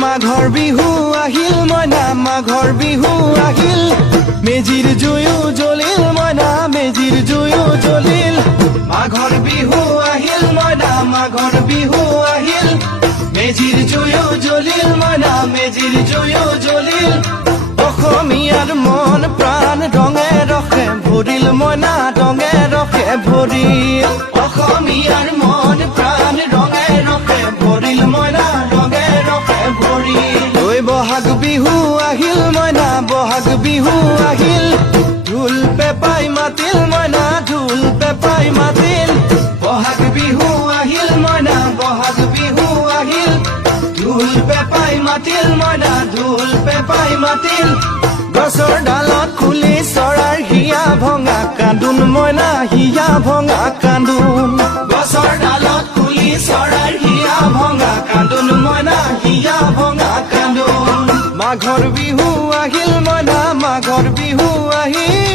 মাঘৰ বিহু আহিল মইনা মাঘৰ বিহু আহিল মেজিৰ জুয়ো জ্বলিল মইনা মেজিৰ জুয়ো জ্বলিল মাঘৰ বিহু আহিল মইনা মাঘৰ বিহু আহিল মেজিৰ জুয়ো জ্বলিল মইনা মেজিৰ জুয়ো জ্বলিল অসমীয়াৰ মন প্ৰাণ ৰঙে ৰসে ভৰিল মইনা ৰঙে ৰসে ভৰিল অসমীয়াৰ মন প্ৰাণ ৰঙে ৰসে ভৰিল মইনা ৰঙে ৰসে ভৰিল ঐ বহাগ বিহু আহিল মইনা বহাগ বিহু আহিল ঢোল পেপাই মাতিল মইনা ঢোল পেপাই মাতিল বহাগ বিহু আহিল মইনা বহাগ বিহু আহিল ঢোল পেপাই মাতিল মইনা ঢোল পেপাই মাতিল গছৰ ডালত খুলি চৰাৰ হিয়া ভঙা কান্দোন মইনা হিয়া ভঙা কান্দোন গছৰ ডালত খুলি চৰাৰ হিয়া ভঙা কান্দোন মইনা হিয়া ভঙা কান্দোন মাঘৰ বিহু আহিল মইনা মাঘৰ বিহু আহিল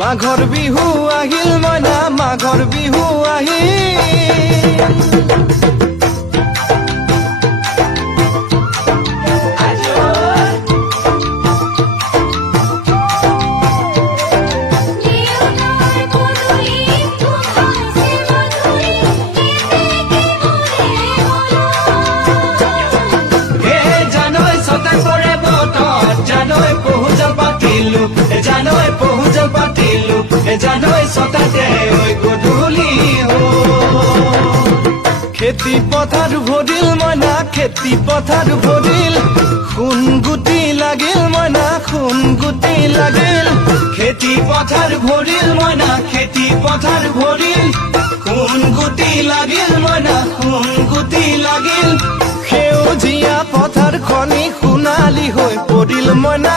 মাঘৰ বিহু আহিল মইনা মাঘৰ বিহু আহিল জানৈ ছটাতে ঐ গধূলি খেতি পথাৰ ভৰিল মইনা খেতি পথাৰ ভৰিল সোণ গুটি লাগিল মইনা সোণ গুটি লাগিল খেতি পথাৰ ভৰিল মইনা খেতি পথাৰ ভৰিল সোণ গুটি লাগিল মইনা সোণ গুটি লাগিল সেউজীয়া পথাৰ খনি সোণালী হৈ পৰিল মইনা